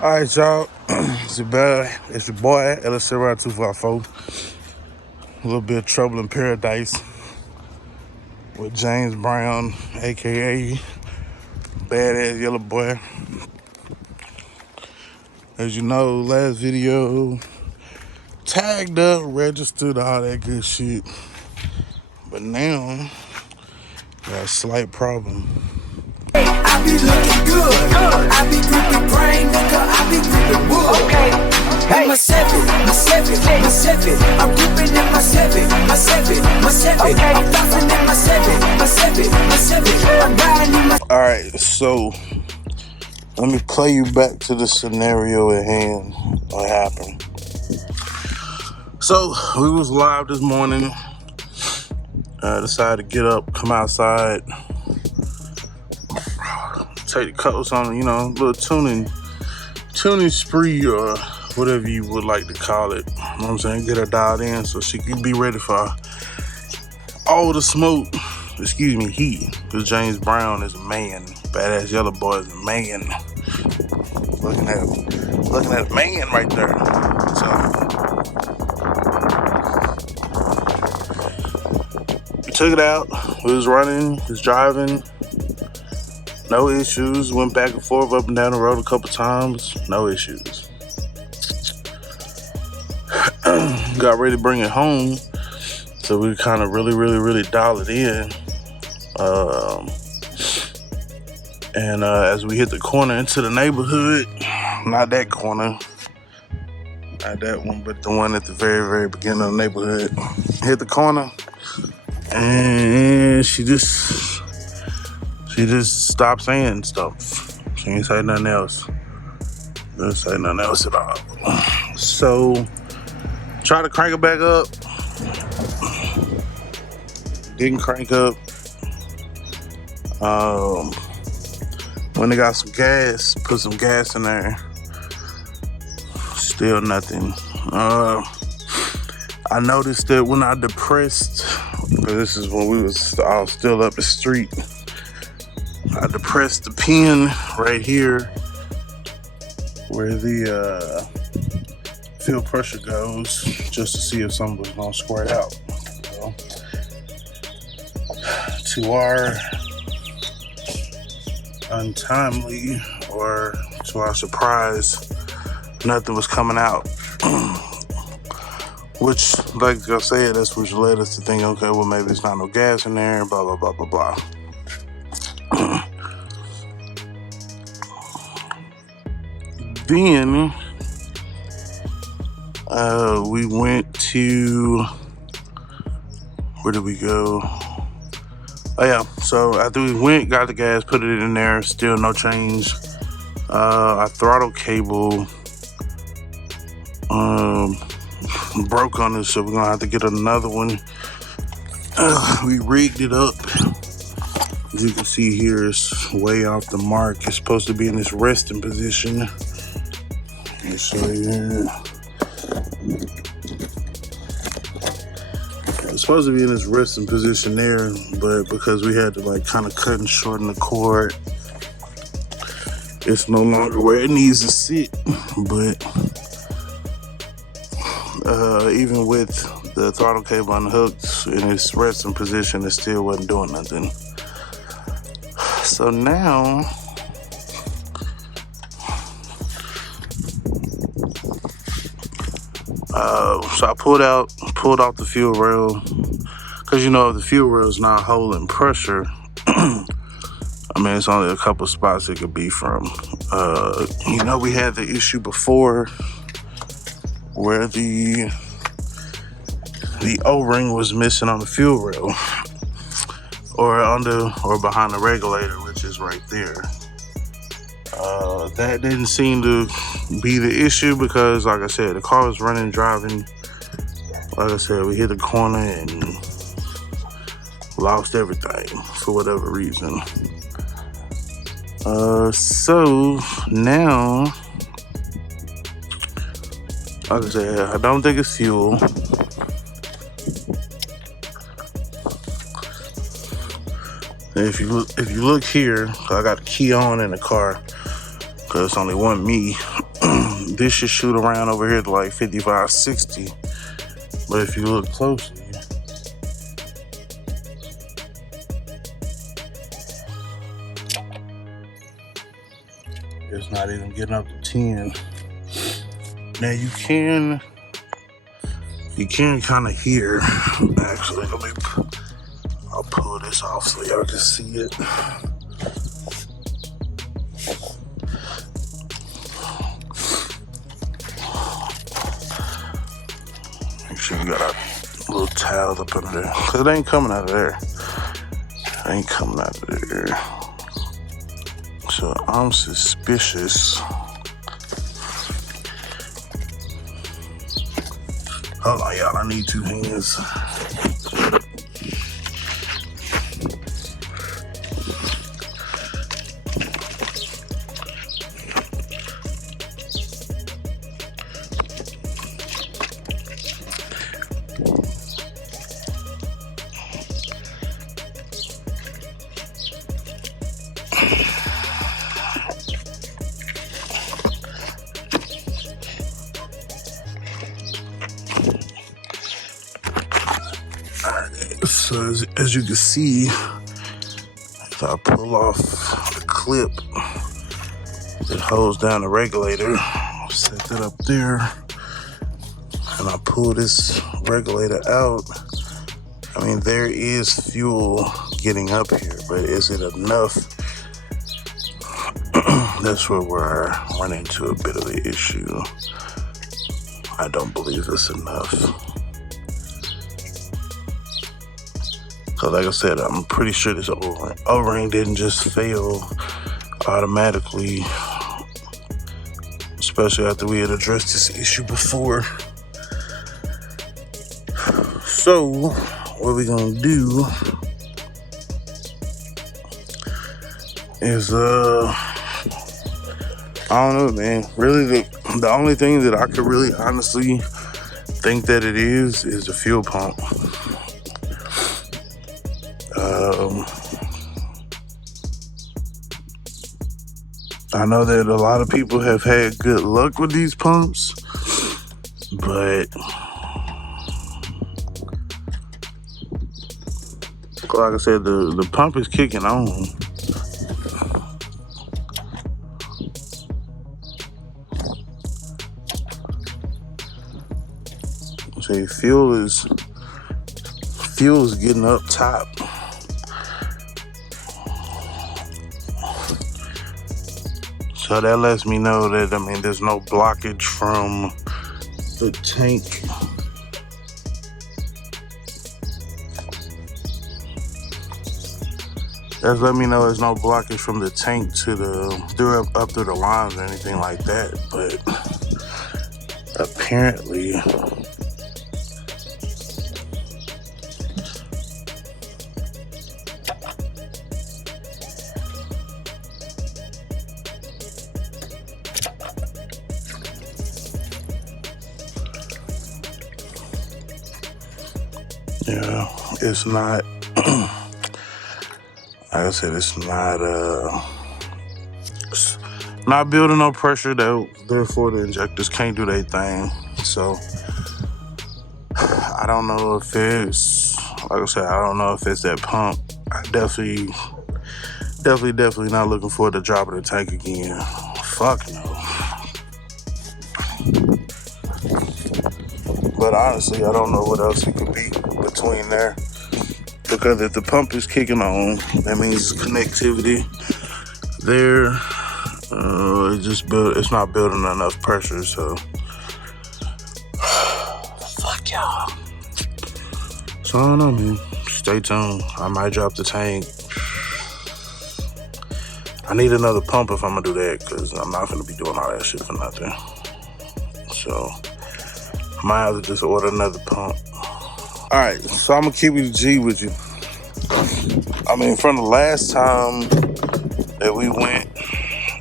All right, y'all. It's your boy, LS254. A little bit of trouble in paradise with James Brown, aka Badass Yellow Boy. As you know, last video, tagged up, registered, all that good shit. But now, got a slight problem. I be looking good. I be gripping brain, nigga. I be gripping wood. Okay. Hey, my seven. I'm gripping in my seven. Okay. I'm flossing in my seven. I'm riding in my. All right, so let me play you back to the scenario at hand. What happened? So we was live this morning. Decided to get up, come outside, take the Cutlass on, a little tuning spree or whatever you would like to call it. You know what I'm saying? Get her dialed in so she can be ready for all the smoke. Excuse me, because James Brown is a man. Badass Yellow Boy is a man. Looking at a man right there. So we took it out. We was running, was driving. No issues. Went back and forth up and down the road a couple times. No issues. Got ready to bring it home. So we kind of really dial it in. And as we hit the corner into the neighborhood, not that corner, not that one, but the one at the very beginning of the neighborhood, hit the corner, and she just stopped saying stuff. She ain't say nothing else. Didn't say nothing else at all. So try to crank it back up. Didn't crank up. When they got some gas, put some gas in there. Still nothing. I noticed that when I depressed, because this is when I was still up the street, I depressed the pin right here where the fuel pressure goes, just to see if something was gonna squirt out. So, to our untimely, or to our surprise, nothing was coming out. Which, like I said, that's what led us to think, okay, well, maybe it's not no gas in there, blah, blah, blah. Then we went to, where did we go? Oh yeah, so after we went, got the gas, put it in there, still no change. Our throttle cable broke on us, so we're gonna have to get another one. We rigged it up. As you can see here, it's way off the mark. It's supposed to be in this resting position. Let me show you here. It's supposed to be in this resting position there, but because we had to kind of cut and shorten the cord, it's no longer where it needs to sit. But even with the throttle cable unhooked in its resting position, it still wasn't doing nothing. So now so I pulled out the fuel rail, because if the fuel rail is not holding pressure, I mean, it's only a couple spots it could be from. We had the issue before where the O-ring was missing on the fuel rail, or behind the regulator, which is right there. That didn't seem to be the issue because, like I said, the car was driving. Like I said, we hit the corner and lost everything for whatever reason. So now, like I said, I don't think it's fuel. And if you look here, I got the key on in the car because it's only one me. this should shoot around over here to like 55, 60. But if you look closely, it's not even getting up to 10. Now you can kind of hear, actually, I'll pull this off so y'all can see it. Make sure you got a little towel up under there, cause it ain't coming out of there. It ain't coming out of there. So I'm suspicious. Hold on, y'all, I need 2 hands. So as you can see, if I pull off the clip that holds down the regulator, set that up there, and I pull this regulator out, I mean, there is fuel getting up here, but is it enough? That's where we're running into a bit of an issue. I don't believe it's enough. So like I said, I'm pretty sure this O-ring didn't just fail automatically, especially after we had addressed this issue before. So what we're gonna do is, I don't know, man. Really, the only thing that I could really honestly think that it is the fuel pump. I know that a lot of people have had good luck with these pumps, but like I said, the pump is kicking on. See, fuel is getting up top. So that lets me know that, I mean, there's no blockage from the tank. That's let me know there's no blockage from the tank to up through the lines or anything like that. But apparently, yeah, it's not. Like I said, it's not building no pressure. Therefore, the injectors can't do their thing. So I don't know if it's, like I said, I don't know if it's that pump. I definitely not looking forward to dropping the tank again. Fuck no. But honestly, I don't know what else it could be between there. Because if the pump is kicking on, that means connectivity there. It's not building enough pressure, so fuck y'all. So I don't know, man. Stay tuned. I might drop the tank. I need another pump if I'm gonna do that, because I'm not gonna be doing all that shit for nothing. So I might have to just order another pump. All right, so I'm gonna keep it G with you. I mean, from the last time that we went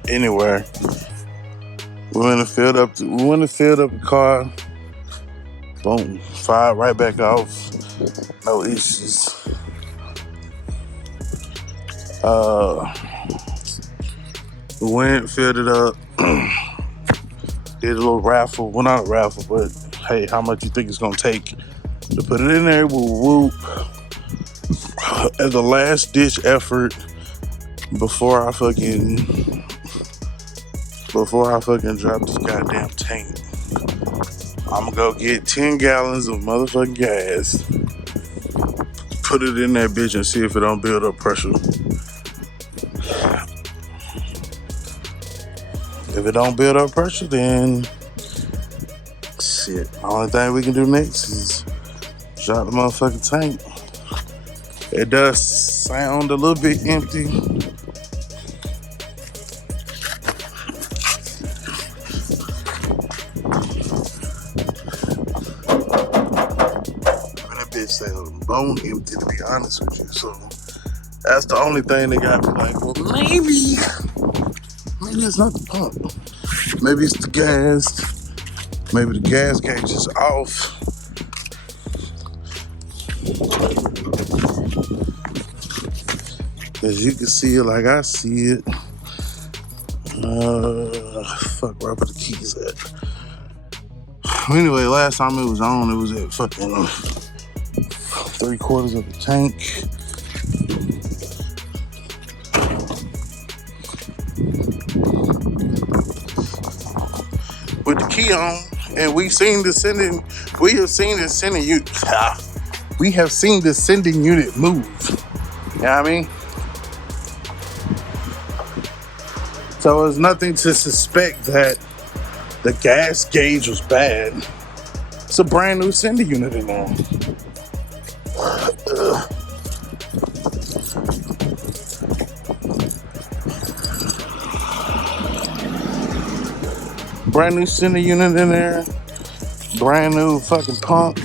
anywhere, we went and filled up the car. Boom, fired right back off. No issues. We went, filled it up. Did a little raffle. Well, not a raffle, but hey, how much you think it's gonna take to put it in there? Whoop. As a last ditch effort before I fucking drop this goddamn tank, I'm gonna go get 10 gallons of motherfucking gas, put it in that bitch and see if it don't build up pressure. If it don't build up pressure, then shit. The only thing we can do next is drop the motherfucking tank. It does sound a little bit empty. That bitch sound bone empty, to be honest with you. So that's the only thing that got me like, well, maybe it's not the pump. Maybe it's the gas. Maybe the gas gauge is off. As you can see it like I see it. Fuck, where I put the keys at? Anyway, last time it was on, it was at fucking 3/4 of the tank. With the key on, and we have seen the sending unit move. You know what I mean? So there's nothing to suspect that the gas gauge was bad. It's a brand new sending unit in there. Brand new sending unit in there. Brand new fucking pump.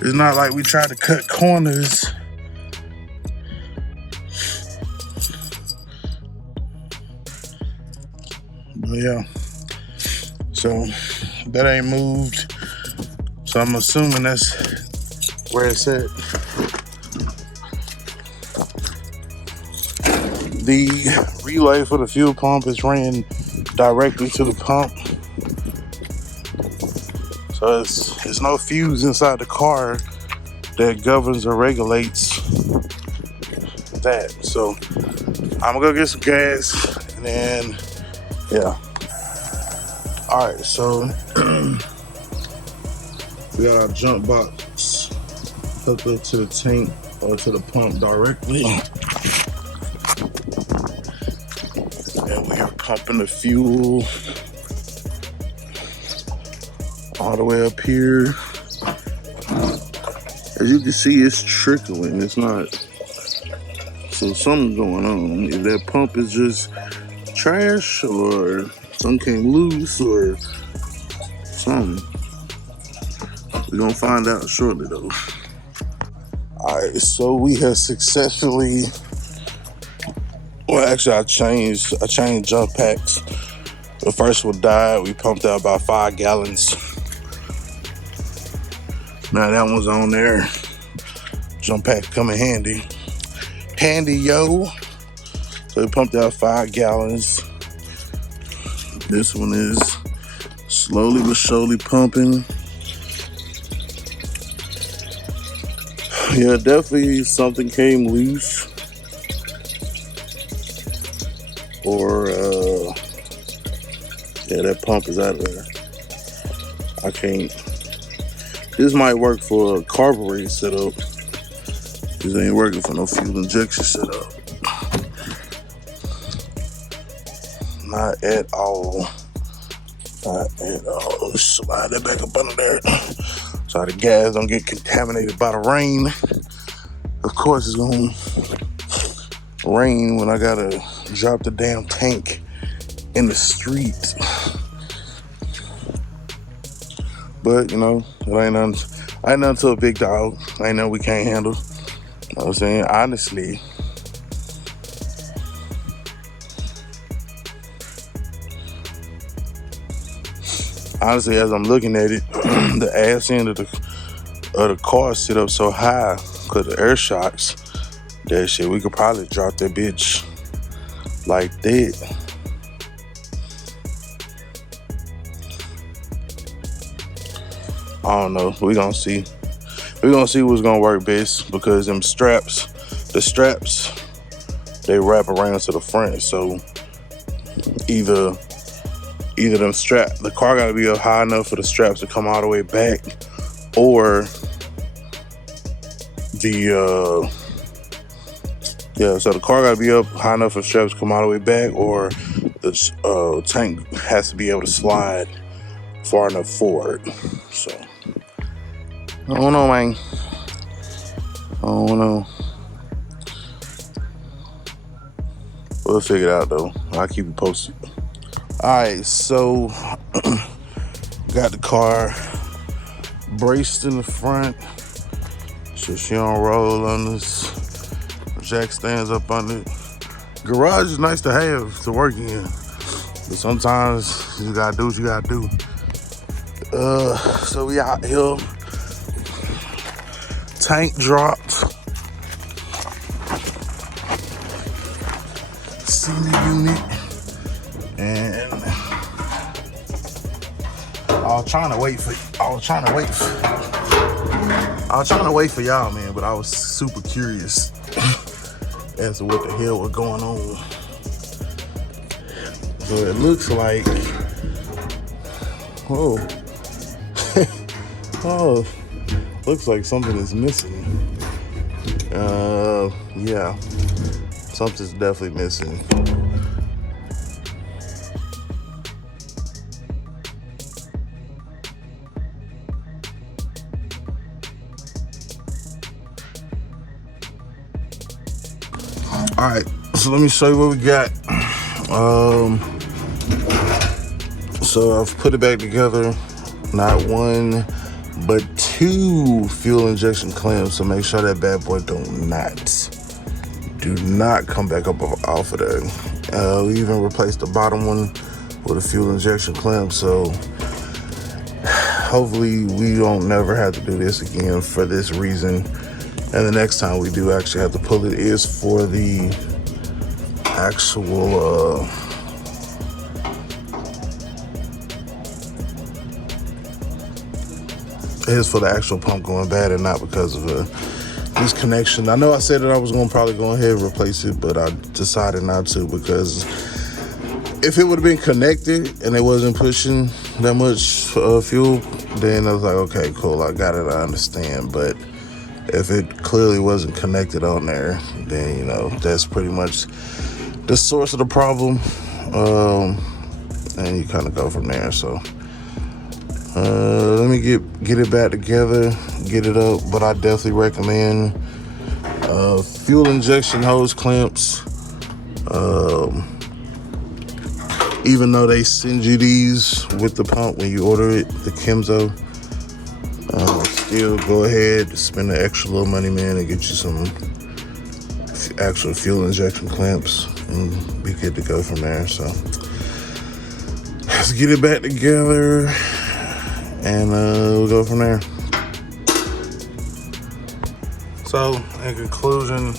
It's not like we tried to cut corners. But yeah. So that ain't moved. So I'm assuming that's where it's at. The relay for the fuel pump is ran directly to the pump. So it's no fuse inside the car that governs or regulates that. So I'm gonna go get some gas and then, yeah. All right, so we got our jump box hooked up to the tank or to the pump directly. And we are pumping the fuel all the way up here. As you can see, it's trickling. It's not. So something's going on. If that pump is just trash or something came loose or something. We're gonna find out shortly though. Alright, so we have successfully, well actually I changed jump packs. The first one died. We pumped out about 5 gallons. Now that one's on there. Jump pack come in handy. Handy, yo. So we pumped out 5 gallons. This one is slowly but surely pumping. Yeah, definitely something came loose. Or, yeah, that pump is out of there. I can't. This might work for a carburetor setup. This ain't working for no fuel injection setup. Not at all. Not at all. Let's slide that back up under there so the gas don't get contaminated by the rain. Of course, it's gonna rain when I gotta drop the damn tank in the street. But you know, it ain't nothing to a big dog. Ain't nothing we can't handle. You know what I'm saying? Honestly, as I'm looking at it, the ass end of the car sit up so high because of air shocks. That shit, we could probably drop that bitch like that. I don't know. We're gonna see. We're gonna see what's gonna work best, because them straps, the straps, they wrap around to the front. So either them the car gotta be up high enough for the straps to come all the way back, or so the car gotta be up high enough for the straps to come all the way back, or the tank has to be able to slide far enough forward. So I don't know, man. I don't know. We'll figure it out though. I'll keep you posted. Alright, so got the car braced in the front so she don't roll on this. Jack stands up under it. Garage is nice to have to work in, but sometimes you gotta do what you gotta do. So we out here. Tank dropped. Senior unit. And I was trying to wait for y'all, man, but I was super curious as to what the hell was going on. So it looks like, looks like something is missing. Yeah, something's definitely missing. All right, so let me show you what we got. So I've put it back together. Not one, but two fuel injection clamps. So make sure that bad boy do not come back up off of there. We even replaced the bottom one with a fuel injection clamp. So hopefully we don't never have to do this again for this reason. And the next time we do actually have to pull it is for the actual pump going bad, and not because of a disconnection. I know I said that I was going to probably go ahead and replace it, but I decided not to, because if it would have been connected and it wasn't pushing that much fuel, then I was like, okay, cool, I got it, I understand. But if it clearly wasn't connected on there, then, you know, that's pretty much the source of the problem. And you kind of go from there. So let me get it back together, get it up. But I definitely recommend fuel injection hose clamps. Even though they send you these with the pump when you order it, the Kimzo, still go ahead, spend the extra little money, man, and get you some actual fuel injection clamps and be good to go from there. So let's get it back together and we'll go from there. So in conclusion,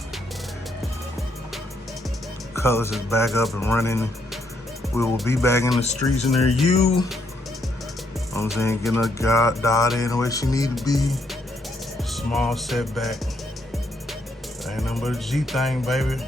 Cutlass is back up and running. We will be back in the streets near you. I'm saying, getting her dialed in the way she need to be. Small setback. Ain't nothing but a G thing, baby.